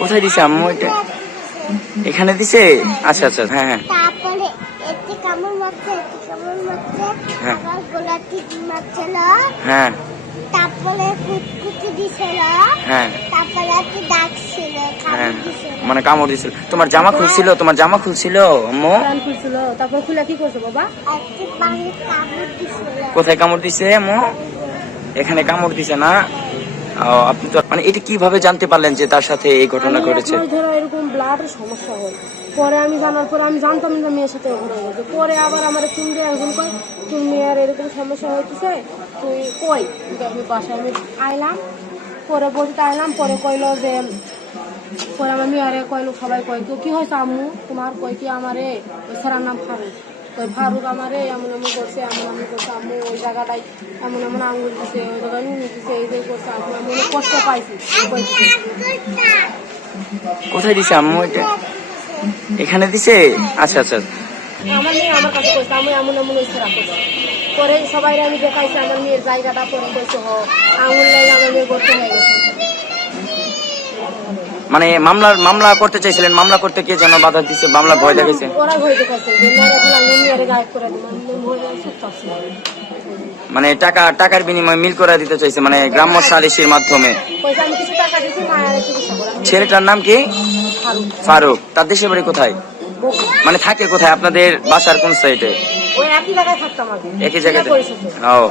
কোথায় দিছে আম্মু এটা? এখানে দিছে? আচ্ছা আচ্ছা, হ্যাঁ হ্যাঁ তারপরে এতে কামড় মারছে, হ্যাঁ আবার গোলাটি মারছিল, হ্যাঁ তারপরে কুচকুচি দিছিল, হ্যাঁ তারপরে একটু ডাকছিল, হ্যাঁ, কামড় দিছিল। মানে কামড় দিছিল। তোমার জামা খুলছিল? তোমার জামা খুলছিল আম্মু? প্রাণ খুলছিল, তারপর খুলে কি করছো বাবা? একটু পানি কামড় দিছিল। কোথায় কামড় দিছে আম্মু? এখানে কামড় দিছে না? ও, আপনি তো মানে এটা কিভাবে জানতে পারলেন যে তার সাথে এই ঘটনা আমি ঘটেছে? 1 মাস ধরে এরকম ব্লাডের সমস্যা হয়। পরে আমি জানার পরে আমি জানতাম না মেয়ের সাথে ঘটনা ঘটেছে। পরে আবার আমার ফোন দিয়ে একজন কয় তোর মেয়ের এরকম সমস্যা হইতেছে, তুই কই? আমি বাসায় আমি আইলাম, পরে বলতে আইলাম, পরে কইলো যে, পরে আমার মেয়েরে কইলো, সবাই কয় তো কি হয়েছে আম্মু তোমার? কই কি আমারে ওই স্যারের নাম ফারুক, কই ফারুক আমারে এমন এমন করছে, এমন এমন করছে আম্মু, ওই জায়গাটায় এমন এমন আঙুল দিছে, ওই জায়গায় নুন দিছে, এই যে করছে আম্মু, আমি অনেক কষ্ট পাইছি। কোথায় দিছে আম্মু এটা? এখানে দিছে? আচ্ছা আচ্ছা, আমার মেয়ে আমার কাছে কইছে আমি এমন এমন ওই সেরা করছি। পরে সবাই আমি দেখাইছি আমার মেয়ের জায়গাটা, পরে কইছে হ আঙুল লাগে আমার মেয়ে করতে হয়ে গেছে। মানে মামলা করতে চাইছিলেন, মামলা করতে কে যেন বাধা দিছে, মামলা ভয় দেখাইছে? ওরা ভয় দেখাইছে যে মেয়ের এখন আমি মেয়ের গায়েব করে দিব, আমি ভয় চুপচাপ ছিল। মানে টাকার বিনিময়ে মিল করে দিতে চাইছে, মানে গ্রাম্য সালিসির মাধ্যমে। কইছে আমি কিছু টাকা দিছি, মায়ের চিকিৎসা করা। ছেলেটার নাম কি? ফারুক। ফারুক। তার দেশের বাড়ি কোথায়? বকু। মানে থাকে কোথায়? আপনাদের বাসার কোন সাইডে? ওই একই জায়গায় থাকতাম আগে, একই জায়গাতে? পরিষদে। ও।